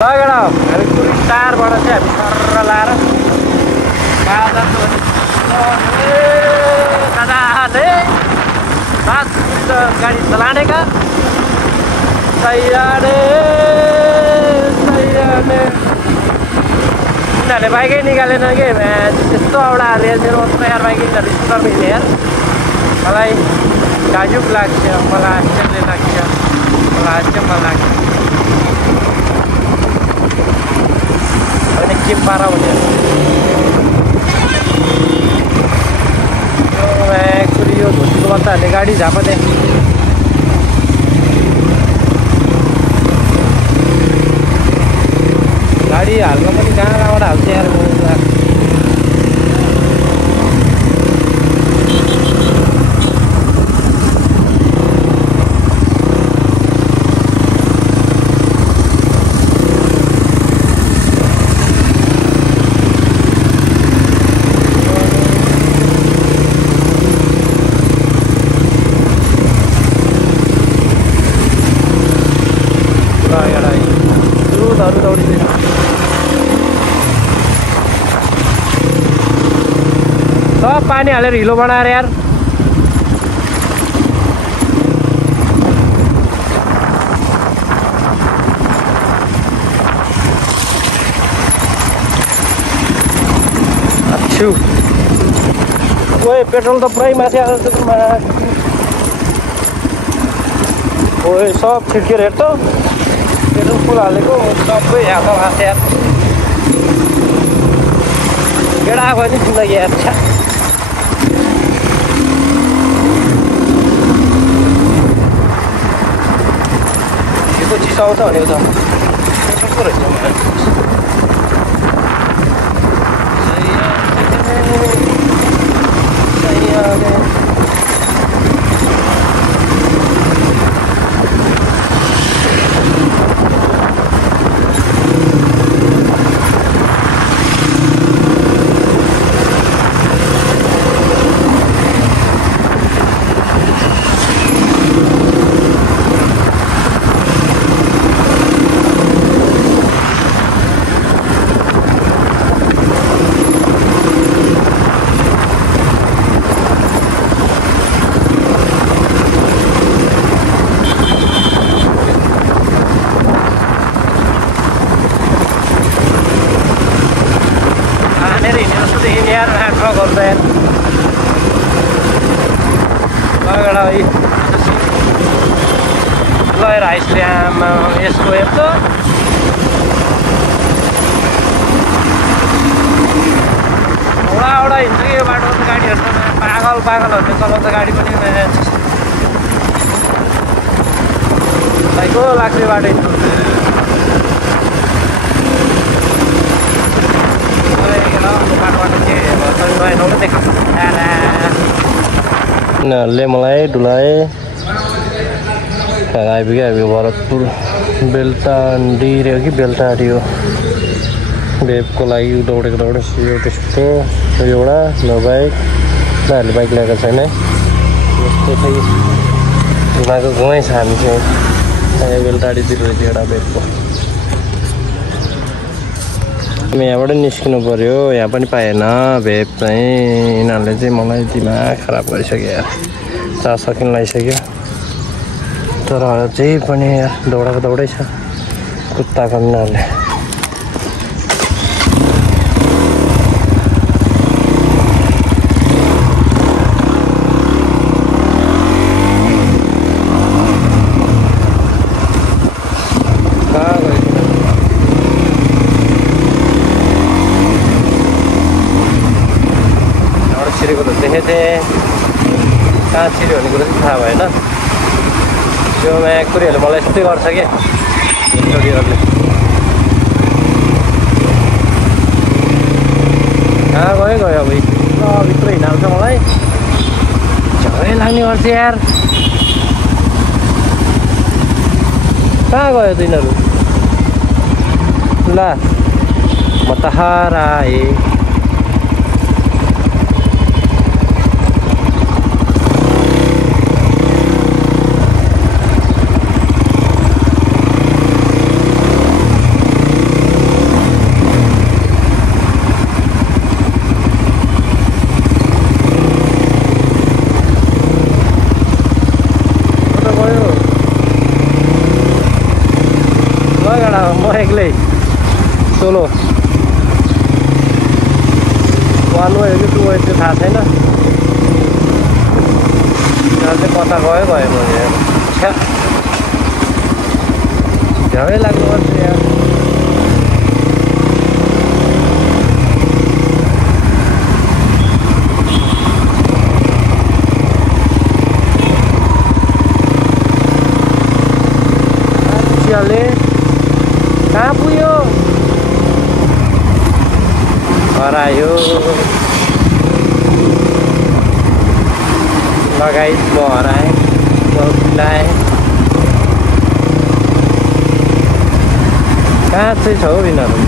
लगेर हामी पुरै टारबाट चाहिँ हामी सरर लाएर गाडी चलाने का उनीहरूले बाइकै निकालेन कि त्यस्तो एउटा रेलतिर तयार बाइक यिनीहरू स्कुटरमा हिँड्ने यार मलाई गाजुक लाग्छ मलाई आश्चर्य लाग्छ मलाई अचम्म लाग्छ अनि के पारा भने यो धोतीको बच्चाहरूले गाडी झापने गाडी हाल्न पनि कहाँबाट हाल्छ यार सब पानी हालेर हिलो बनाएर यार अच्छु ओए पेट्रोल त पुरै माथि आउँछ ओए सब छिड्केर हेर्छ पेट्रोल फुल हालेको सबै हात हात यार केडा भयो नि जिन्दगी यार यो चिसो आउँछ भनेको छ कस्तो रहेछ लगेर आइसल्याममा यसको हेर्छ वडा हिँड्छ कि यो बाटो गाडीहरू पागलहरूले चलाउँछ गाडी पनि भाइको लाग्छ यो बाटो हिँड्नु यिनीहरूले मलाई डुलाए आइपुग्यो हामी भरतपुर बेलटाडी हो कि बेलटाडी हो भेपको लागि दौडेको यो त्यस्तो एउटा बाइक उनीहरूले बाइक ल्याएको छैन यस्तो चाहिँ उनीहरूको गाउँ छ हामी चाहिँ बेलटाडीतिर रहेछ एउटा भेपको हामी यहाँबाट निस्किनु पऱ्यो यहाँ पनि पाएन भेप चाहिँ यिनीहरूले चाहिँ मलाई दिमाग खराब गरिसक्यो यार चाह सकिन लगाइसक्यो तर चाहिँ पनि दौडाको दौडै छ कुत्ताको यिनीहरूले छिरेको त देखेको थिएँ कहाँ छिर्यो भन्ने कुरो चाहिँ थाहा भएन त्यो म्याकुरीहरूले मलाई यस्तै गर्छ क्या छोरीहरूले कहाँ गयो अब भित्र हिँडाल्छ मलाई झगै लाग्ने गर्छ यार कहाँ गयो त यिनीहरू ल म त हराएँ म एक्लै सोलो 1 वे हो कि 2 वे त्यो थाहा छैन यहाँ चाहिँ कता गयो मैले झ्याउै लाग्नुपर्छ यहाँ कहाँ पुग्यो हरायो लगायत म हराएँ पिलाएँ कहाँ चाहिँ छ हौ यिनीहरू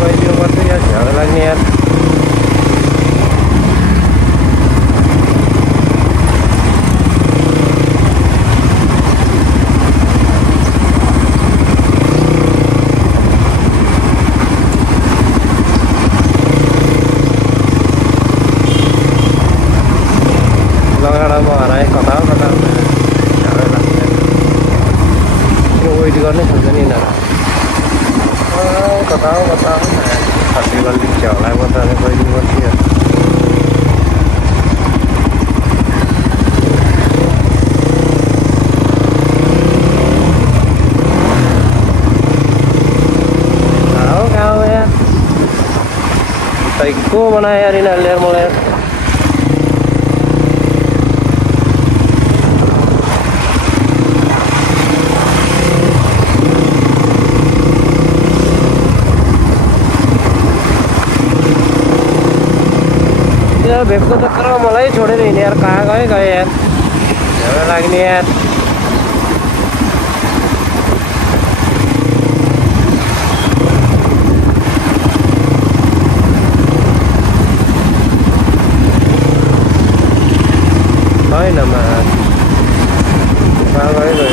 गइदिनुपर्छ यहाँ झ्याउ लाग्ने यार गर्नै सक्छ नि यिनीहरू कता खसी गल्ली होला म त गइदिनु पर्छ गाउँ यार को बनायो यार यिनीहरूले यार मलाई भेटको चक्करमा मलाई छोडेर हिँड्ने यार कहाँ गए यार झ्याउ लाग्ने यार होइन कहाँ गयो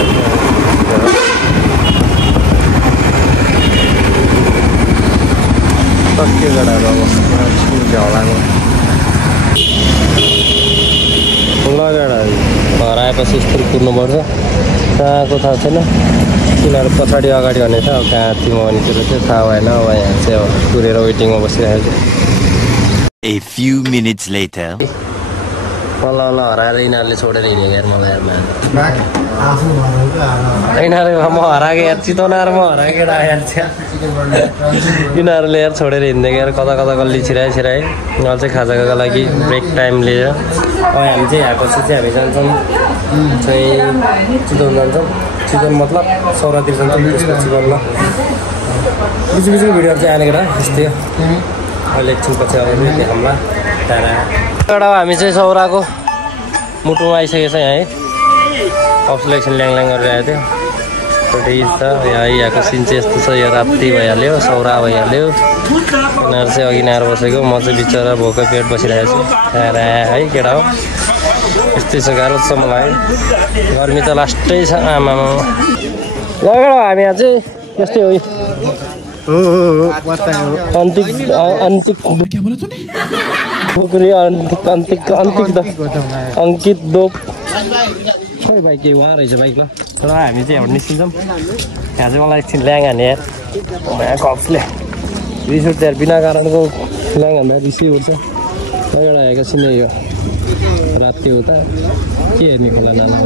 कति गडाहरू अब झ्याउ लाग्नु लगेर हराएपछि स्कुल कुर्नुपर्छ कहाँको थाहा छैन तिनीहरू पछाडि अगाडि भने छ अब कहाँ तिम्रो भनेतिर चाहिँ थाहा भएन अब यहाँ चाहिँ अब कुरेर वेटिङमा बसिरहेको छु A few minutes later ल हराएर यिनीहरूले छोडेर हिँडेको यार मलाई यिनीहरू म हराएको यार चितवनाएर म हराएको यार यिनीहरूले यार छोडेर हिँड्दैको यार कता गल्ली छिराए अहिले चाहिँ खाजाको लागि ब्रेक टाइम लिएर हामी चाहिँ यहाँपछि चाहिँ हामी जान्छौँ चाहिँ चितवन जान्छौँ चितवन मतलब सौरातिर जान्छौँ त्यसपछि बल्ल बिच भिडियोहरू चाहिँ आनेको यस्तै हो अहिले एकछिनपछि अब देखाउँला एउटा हामी चाहिँ सौराको मुटुमा आइसकेको छ यहाँ है अफ सिलेक्सन ल्याङ गरिरहेको थियो छ यहाँको सिन चाहिँ यस्तो छ यो राति भइहाल्यो सौरा भइहाल्यो यिनीहरू चाहिँ अघि आएर बसेको म चाहिँ बिचरा भोकै पेट बसिरहेको छु खाएर है केटा हो यस्तै छ गाह्रो छ मलाई गर्मी त लास्टै छ आमामा लगेर हामी यहाँ चाहिँ यस्तै हो अंकित दोप खोइ भाइ केही उहाँ रहेछ बाइक ल र हामी चाहिँ एउटा निस्किन्छौँ यहाँ चाहिँ मलाई एकछिन ल्याङ हाने यार यहाँ कप्सले रिस उठ्छ यार बिना कारणको ल्याङ हान्दा रिसै उठ्छ एउटा हेरेको छिन यो राति हो त के हेर्ने खोला नाला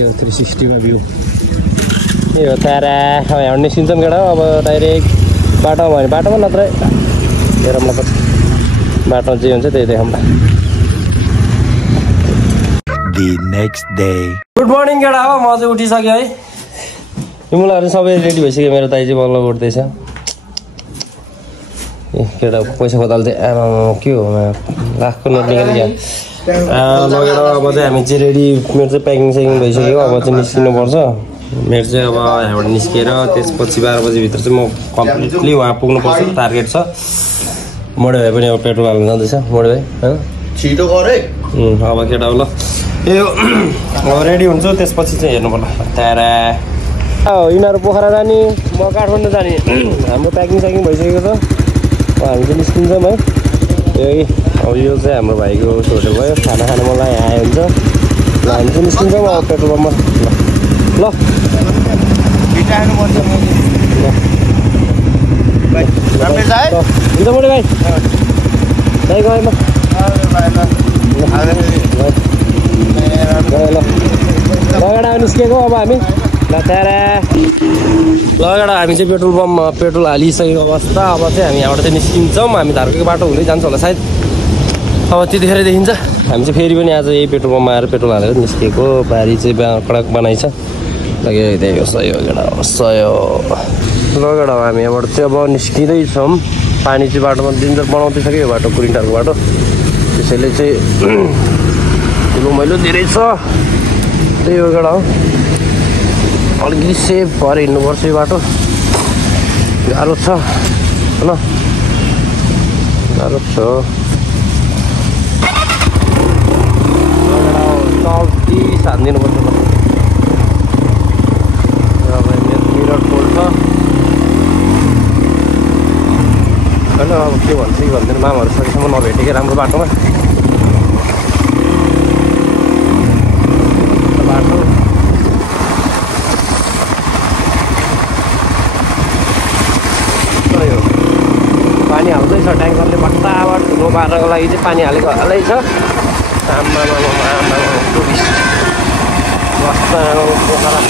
यो 360 मा भ्यू यो तारा अब यहाँ निस्किन्छौँ केटा अब डाइरेक्ट बाटोमा भयो भने बाटोमा नत्र हेरौँ ल बाटोमा जे हुन्छ त्यही देखाउँला The next day. Good morning केटा हो म चाहिँ उठिसकेँ है तिमीलाई सबै रेडी भइसक्यो मेरो दाइ चाहिँ बल्ल उठ्दैछ ए केटा पैसा खोताल चाहिँ आमा के हो लाखको नोट निकाल्यो लगेर अब चाहिँ हामी चाहिँ रेडी मेरो चाहिँ प्याकिङ सेकिङ भइसक्यो अब चाहिँ निस्किनुपर्छ मेरो चाहिँ अब यहाँबाट निस्केर त्यसपछि 12 बजीभित्र चाहिँ म कम्प्लिटली वहाँ पुग्नुपर्छ टार्गेट छ मोडे भाइ पनि अब पेट्रोल हाल्नु जाँदैछ मोडे भाइ होइन छिटो गरे अब केटा हो ल यो अब रेडी हुन्छ त्यसपछि चाहिँ हेर्नु पर्ला तारा यिनीहरू पोखरा जाने म काठमाडौँ जाने हाम्रो प्याकिङ सेकिङ भइसकेको छ हामी चाहिँ निस्किन्छौँ है यही अब यो चाहिँ हाम्रो भाइको छोटो भयो खाना खानु मलाई आयो हुन्छ ल हामी चाहिँ निस्किन्छौँ अब पेट्रोल पम्पमा ल ल भिटाउनु पर्छ मैले भाइ राम्रो छ है हुन्छ बडे भाइ भाइ गएँ म लगेर निस्केको अब हामी लगेर हामी चाहिँ पेट्रोल पम्पमा पेट्रोल हालिसकेको अवस्था। अब चाहिँ हामी यहाँबाट चाहिँ निस्किन्छौँ। हामी धारको बाटो हुँदै जान्छ होला सायद। अब त्यतिखेर देखिन्छ। हामी चाहिँ फेरि पनि आज यही पेट्रोल पम्पमा आएर पेट्रोल हालेर निस्केको। बारी चाहिँ कडक बनाइछ लगेको सही लगेर हामी यहाँबाट चाहिँ अब निस्किँदैछौँ। पानी चाहिँ बाटोमा डेन्जर बनाउँदैछ कि यो बाटो कुरिन्टारको बाटो, त्यसैले चाहिँ ठुलो मैलो धेरै छ। त्यही हो हो अलिकति सेफ भएर हिँड्नुपर्छ यो बाटो। गाह्रो छ होइन, गाह्रो छ। चल्ती हानिदिनुपर्छ मिरर पोल्छ होइन। अब के भन्छ कि भन्दैन, मामहरू सकेसम्म नभेटेकै राम्रो बाटोमा। बाटो पानी हाल्दैछ ट्याङ्करले बट्टाबाट ठुलो पार्नको लागि चाहिँ पानी हालेको हालै छ। टुरिस्ट पोखरा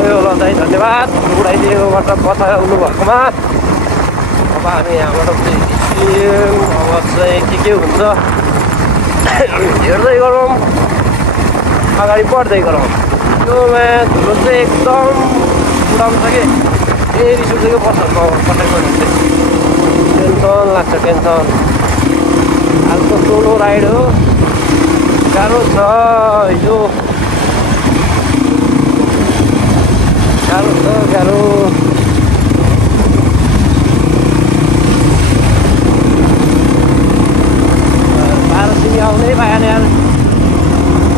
ल दाइ धन्यवाद उडाइदिएकोबाट बचाउनु भएकोमा। अब हामी यहाँबाट चाहिँ निस्क्यौँ। अब चाहिँ के हुन्छ हेर्दै गरौँ, अगाडि बढ्दै गरौँ। यो धुलो चाहिँ एकदम उडाउँछ कि फेरि सुटेको बस्छ कतैबाट चाहिँ टेन्सन लाग्छ टेन्सन। हालको सोलो राइड हो, गाह्रो छ यो, गाह्रो छ गाह्रो। पारसिमी आउनै पाएन यार,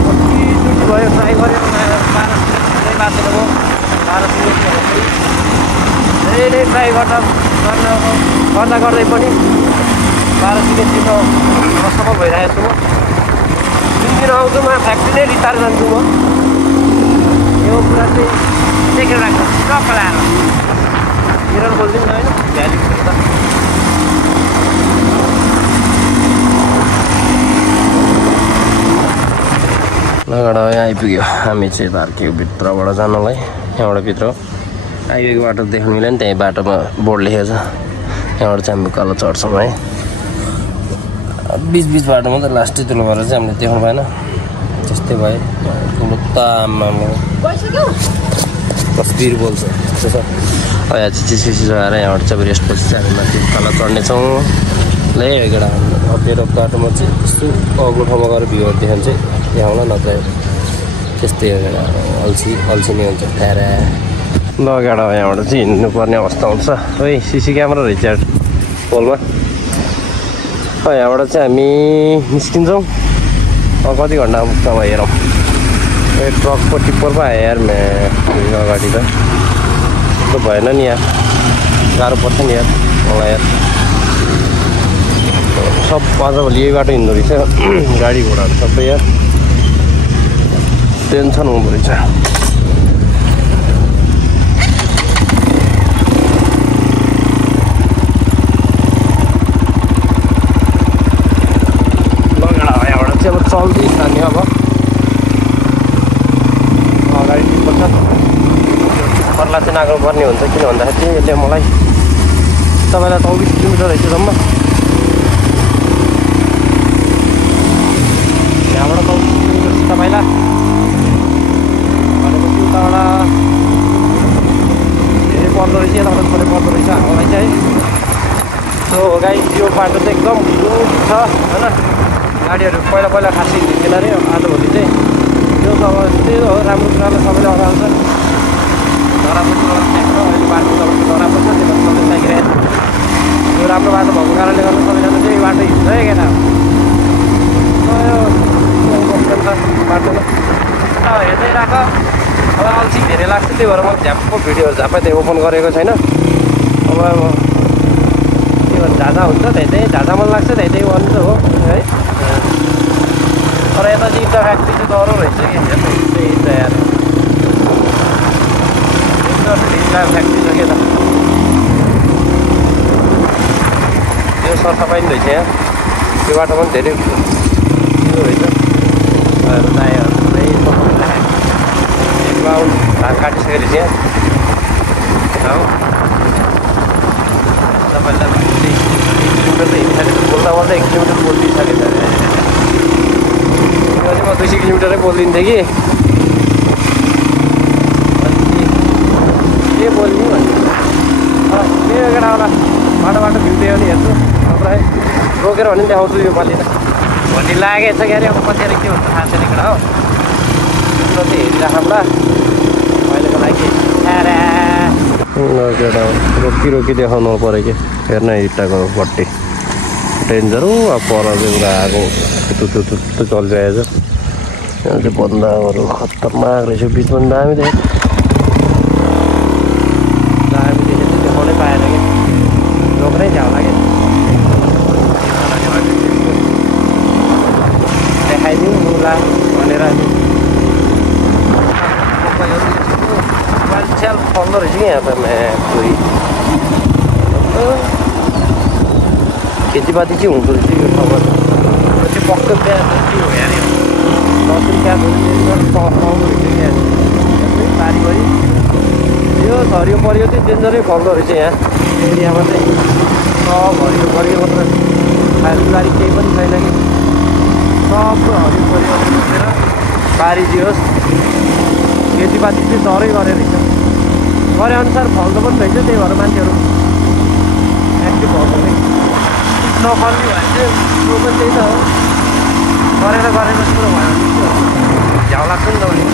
कतिचोटि भयो ट्राई गरेर पारसिमी बाँचेर म पारसिमी धेरै ट्राई गर्दा गर्दै पनि पारसिमी चिन्न असफल भइरहेको छु म। जुन दिन आउँछु म फ्याक्ट्री नै रिटायर जान्छु म। यो कुरा चाहिँ टेकेर राख्छ टक्क लगाएर मिरर बोलिदिनु होइन भ्याली त लगेर यहाँ आइपुग्यो। हामी चाहिँ भारतीय भित्रबाट जानलाई यहाँबाट भित्र हाइवेको बाटो देख्नु मिल्यो नि, त्यही बाटोमा बोर्ड लेखेको छ। यहाँबाट चाहिँ हामी कालो चढ्छौँ है। बिच बाटोमा त लास्टै तुलो भएर चाहिँ हामीले देख्नु भएन, त्यस्तै भयो। ठुलो तामा तस्बिर बोल्छ त्यस्तो छ। यहाँ चाहिँ चिसो आएर यहाँबाट चाहिँ अब रेस्ट पछि चाहिँ हामी माथि तल चढ्नेछौँ। ल एउटा अप्ठ्यारो बाटोमा चाहिँ यस्तो अग्लो ठाउँमा गएर भ्यूहरू देख्यो भने चाहिँ यहाँ होला, नत्र त्यस्तै अल्छी नै हुन्छ प्यारा। ल गाडा यहाँबाट चाहिँ हिँड्नुपर्ने अवस्था हुन्छ। है सिसी क्यामेरा रहेछ यार पोलमा। यहाँबाट चाहिँ हामी निस्किन्छौँ। कति घन्टा पुग्छ अब हेरौँ। ए ट्रकको टिप्पर पो आयो यार अगाडि त त्यस्तो भएन नि यार, गाह्रो पर्छ नि यार मलाई यार। सब आजभोलि यही बाटो हिँड्दो रहेछ गाडी घोडाहरू सबै यार, टेन्सन हुँदो रहेछ। यहाँबाट चाहिँ अब चल्दैछ नि। अब अगाडि पर्छ पर्ला चाहिँ नाग्नुपर्ने हुन्छ, किन भन्दाखेरि यसले मलाई तपाईँलाई 24 किलोमिटर रहेछ जम्मा। यहाँबाट 24 किलोमिटर तपाईँलाई भनेपछि उताबाट धेरै पर्दो रहेछ, यताबाट थोरै पर्दो रहेछ हामीलाई चाहिँ। सो गाइस यो बाटो चाहिँ एकदम स्मुथ छ होइन। गाडीहरू पहिला खासै हिँड्दैन अरे, आजभोलि चाहिँ यो त अब त्यही हो राम्रो कुरालाई सबैले अगाउँछ। नराम्रो कुरालाई फ्याँक्छ, अहिले बाटो सबैको नराम्रो छ, त्यो भएर सबै फ्याँकिरहेको छ। यो राम्रो बाटो भएको कारणले गर्दा सबैजना चाहिँ यो बाटो हिँड्छ है केटा। बाटोमा हेर्दै राख। अब अल्छी धेरै लाग्छ, त्यही भएर म झ्यापको भिडियोहरू झ्यापै त्यही ओपन गरेको छैन। अब के भन्छ झाझा हुन्छ, त्यही झाझा मन लाग्छ, त्यही गर्नु त हो है। तर यता चाहिँ इँटा फ्याक्ट्री चाहिँ डह्रो रहेछ कि हेर्नु इँटा यार इँटा फ्याक्ट्री छ के त यो सरसफाइ पनि रहेछ यहाँ यो बाटो पनि धेरै रहेछ टायरहरू पुरै ग्राउन्ड भाग काटिसकेको रहेछ यहाँ हो तपाईँलाई 1 किलोमिटर त हिँडिसकेको बोल्दा बोल्दा 1 किलोमिटर बोलिदिइसकेको छ म 200 किलोमिटरै बोलिदिन्थेँ कि के बोल्ने भन्ने त्यही केटावाला बाटो भ्यू दियो भने हेर्छु नत्र रोकेर भने देखाउँछु यो पालि त भोलि लागेछ क्या अरे अब कतिखेर के हुन्छ थाहा छैन केटा हो त्यो चाहिँ हेरिराखौँला अहिलेको लागि केटा रोकी देखाउनु पऱ्यो कि हेर्न इँटाको बट्टी डेन्जर हो अब पर चाहिँ पुरा आगो तुतु चलिरहेछ यहाँ चाहिँ बन्दाहरू खतरनाक रहेछ बिचमा दामी देखेको देखाउनै पाएन कि रोक्नै झ्याउ लाग्यो देखाइदिउँ मुला भनेर मान्छेल फल्दो रहेछ कि यहाँ त म्यापुरी खेतीपाती चाहिँ हुँदो रहेछ यो खबर यो चाहिँ पक्कै बिहा के हो यहाँ दसैँ बिहा पाउँदो रहेछ कि यहाँ बारीभरि यो हरियो परियो चाहिँ डेन्जरै फल्दो रहेछ यहाँ एरियामा चाहिँ सब हरियो परियो मात्र खालबारी केही पनि छैन कि सब हरियो परियो बसेर बारी दियोस् खेतीपाती चाहिँ डरै गरेर रहेछ गरे अनुसार फल्दो पनि रहेछ त्यही भएर मान्छेहरू एक्टिभ भएको नि नफल्ने भयो भने चाहिँ त्यो पनि त्यही त हो गरेर जस्तो भयो भने झ्याउ लाग्छ नि त भने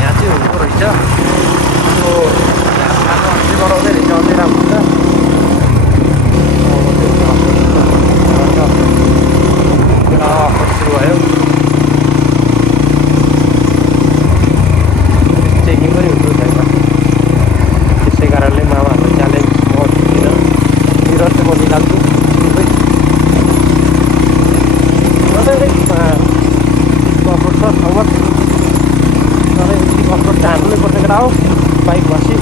यहाँ चाहिँ हुँदो रहेछ त्यो गराउँदै रहेछ अझै राम्रो हुन्छ सुरु भयो चेकिङ पनि हुँदो छैन त्यसै कारणले मामाहरूको च्यालेन्ज म दिँदिनँ मिरर चाहिँ म निकाल्छु कफोर्ट छ ठाउँमा तर यति कफोर्ट त हाल्नै पर्छ केटा हो बाइक बसी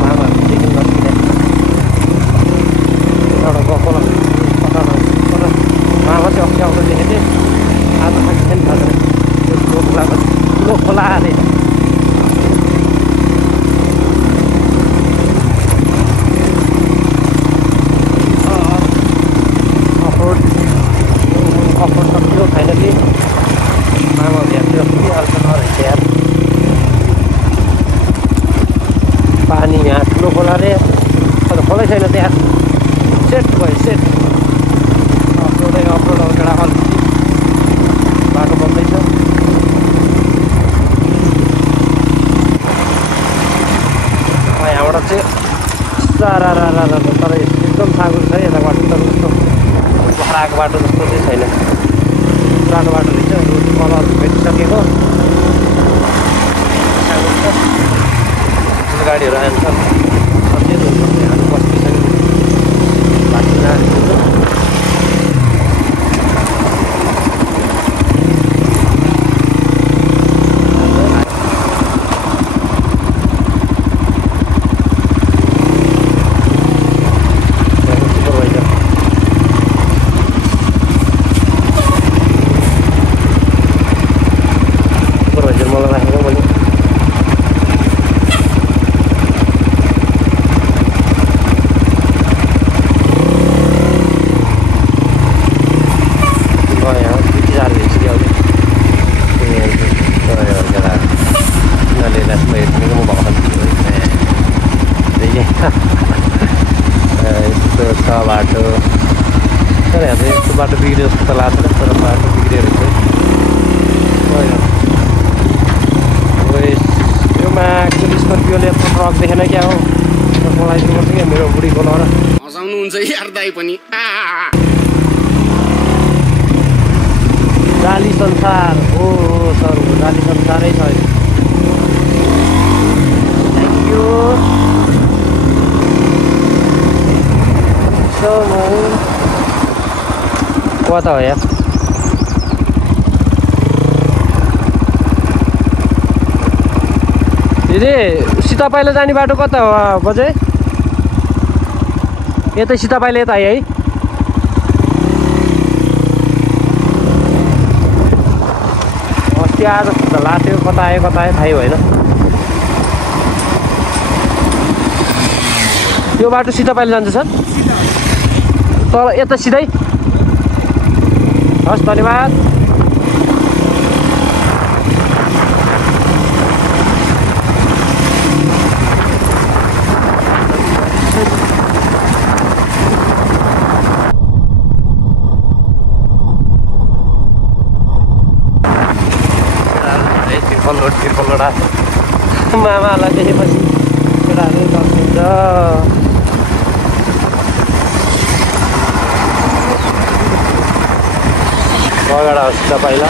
मामाहरूको चेकिङ गरिदिने एउटा गफोला मामा चाहिँ अस्ति आउँदा देखेको थिएँ आज छैन थाहा छैन ठुलो खोला अरे अफोर्ड सक्यो छैन कि मामा भ्याप्यो अर्थ नरहेछ यार पानी यहाँ ठुलो खोला रे खोलै छैन त्यहाँ सेट भयो सेट अफरोडै अफरोड एउटा अलिकति बाटो बन्दैछ यहाँबाट चाहिँ सारा तर एकदम साँगुरो छ यता बाटो तर जस्तो पखराको बाटो जस्तो चाहिँ छैन पुरानो बाटो रहेछ यो कलर भेटिसकेको साँगुरो छ गाडीहरू आउँछ सचेत हुनुपर्छ यहाँ बस्तीसक्यो बाटो नानीहरू यस्तो छ बाटो तर यहाँ चाहिँ यस्तो बाटो बिग्रियो जस्तो त लाग्दैन तर बाटो बिग्रियो रहेछ यो माको स्कर्पियोले यस्तो ट्रक देखेन क्या हो मलाई दिनुपर्छ क्या मेरो बुढीको लर हँसाउनुहुन्छ यार दाइ पनि जाली संसार हो सर जाली संसारै छ थ्याङ्क यू so much. कता हो यार दिदी सीतापाइला जाने बाटो कता हो बजे यतै सीतापाइला यता है अस्ति आज लाथ्यो कता आयो थाहै भएन यो बाटो सीतापाइला जान्छ सर तर यता सिधै हस् धन्यवाद त्रिपल्लोडा मामालाई देखेपछि केटाहरू बसिन्छ बगडा हो सीतापाइला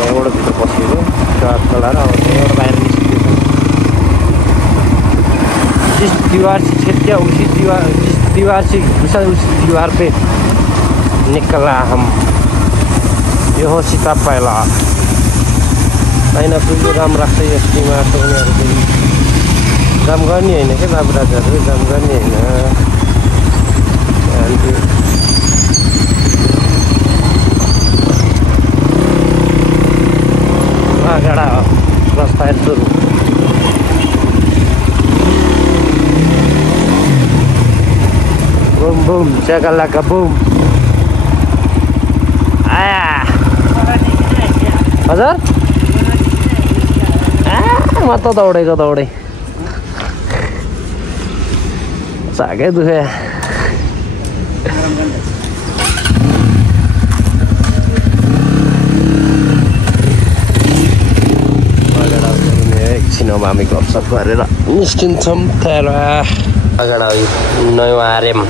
एउटा भित्र पसेको चार चलाएर एउटा बाहिर निस्किएको जिस दीवार से छेद उसी दीवार से घुसा उस दीवार पे निकला हम यो हो सीतापाइला होइन पुग्यो राम राख्छ यस टिमाटो उनीहरू पनि जाम गर्ने होइन क्या बाबुराजाहरू जाम गर्ने होइन गाडा हो क्रस फायर सुरु बुम बुम चकालाका बुम आया हजुर म त दौडै सागै दुखे एकछिन अब हामी गफसफ गरेर निस्किन्छौँ तर अगाडा नयाँ आरएम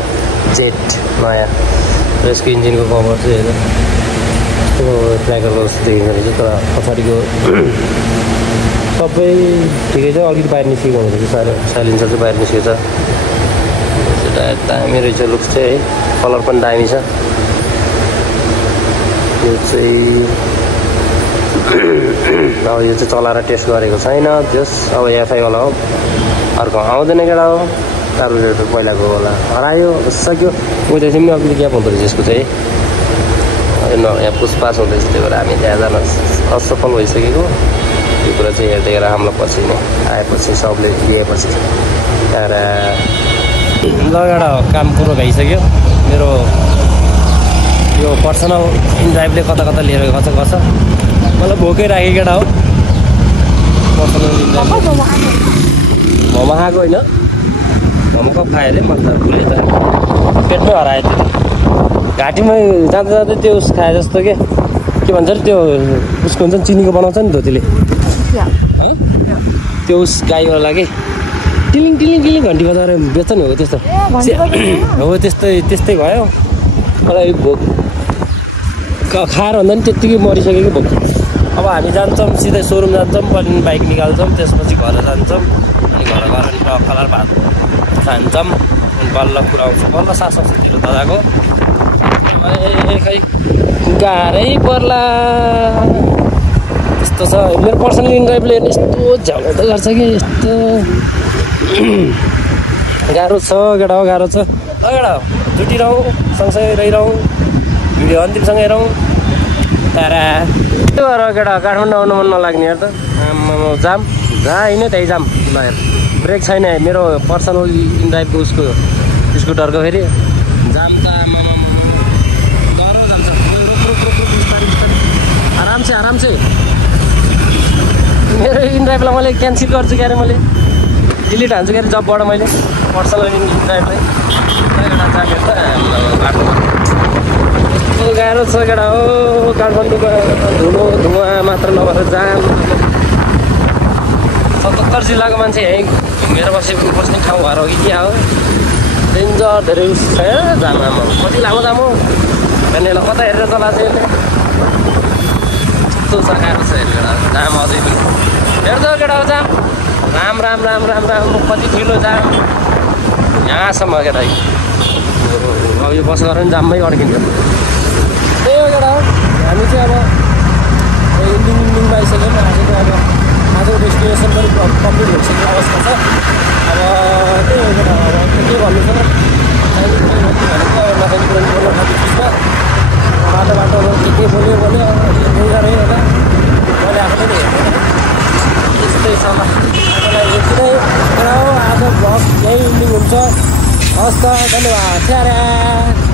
जेट नयाँ यसको इन्जिनको कभर चाहिँ हेर ट्र्याकरको जस्तो देखिँदो रहेछ तर पछाडिको सबै ठिकै छ अलिकति बाहिर निस्केको हुँदैछ साइलेन्सर चाहिँ बाहिर निस्केको छ दामी रहेछ लुक्स चाहिँ है कलर पनि दामी छ यो चाहिँ अब यो चाहिँ चलाएर टेस्ट गरेको छैन जस अब एफआईवाला हो अर्को आउँदैन केटा हो कार्बोरेटर पहिलाको होला हरायो सक्यो उता चाहिँ पनि अलिकति ग्याप हुँदो रहेछ यसको चाहिँ यहाँ पुसपास हुँदैछ त्यही भएर हामी त्यहाँ जान असफल भइसकेको यो कुरा चाहिँ हेर्दै हामीलाई पछि नै आएपछि सबले लिएपछि त्यहाँबाट लगेर काम कुरो भइसक्यो मेरो यो पर्सनल इनड्राइभले कता कता लिएर गर्छ मलाई भोकै राखेको केटा हो पर्सनल इनड्राइभ मोमो खाएको होइन मोमो कप खायो अरे मतलब पुरै त पेटमै हरायो त्यो घाँटीमै जाँदा जाँदै त्यो उस खाए जस्तो के भन्छ अरे त्यो उसको हुन्छ नि चिनीको बनाउँछ नि धोतीले त्यो उस गाईवाला के टिलिङ घन्टी बजाएर बेच्छ नि हो त्यस्तो हो त्यस्तै भयो मलाई भोक खाएर भन्दा पनि त्यत्तिकै मरिसक्यो कि भोक अब हामी जान्छौँ सिधै सोरुम जान्छौँ पनि बाइक निकाल्छौँ त्यसपछि घर जान्छौँ अनि घर गएर टक्कलार भात खान्छौँ अनि बल्ल पुऱ्याउँछौँ बल्ल 7:00 दादाको खै गाह्रै पर्ला यस्तो छ मेरो पर्सनल इनड्राइभले यस्तो झ्याउदो गर्छ कि यस्तो गाह्रो छ केटा हो गाह्रो छ ल केटा हो जुटिरहँ सँगसँगै रहिरहँ भिडियो अन्तिमसँगै रहौँ तर त्यो भएर केटा काठमाडौँ आउनु मन नलाग्ने यार त जाम जहाँ होइन त्यही जाम ल यार ब्रेक छैन मेरो पर्सनल इनड्राइभको उसको स्कुटरको फेरि जाम त डह्रो जान्छ आराम से मेरो इनड्राइभलाई मैले क्यान्सल गर्छु क्यारे मैले डिलिट हान्छु क्यारे जबबाट मैले पर्सनल इनड्राइभलाई बाटो यस्तो गाह्रो छ केटा हो काठमाडौँको धुवा मात्र नभएर जाम 77 जिल्लाको मान्छे यहीँ घुमेर बस्ने ठाउँ भएर हो कि क्या हो डेन्जर धेरै उस छ जाम आमा कति लामो जाम हो यहाँनिर कता हेरेर चलाएको छ यस्तो छ गाह्रो छ केटा जाम अझै पनि हेर्छ केटा हो जाम राम कति ठुलो जाम यहाँसम्म केटा अब यो बस गरेर जाममै अड्किन्छ त्यही हो एउटा हामी चाहिँ अब इन्डिङमा आइसक्यौँ आजको अब आजको डेस्टिनेसन पनि कम्प्लिट भइसक्ने अवस्था छ अब त्यही हो एउटा अब के भन्नु छ बाटो के बोल्यो भने गरे होइन मैले आफै पनि हेर्दैन त्यस्तै छ यति नै आज भ्लग यही इन्डिङ हुन्छ हस् त धन्यवाद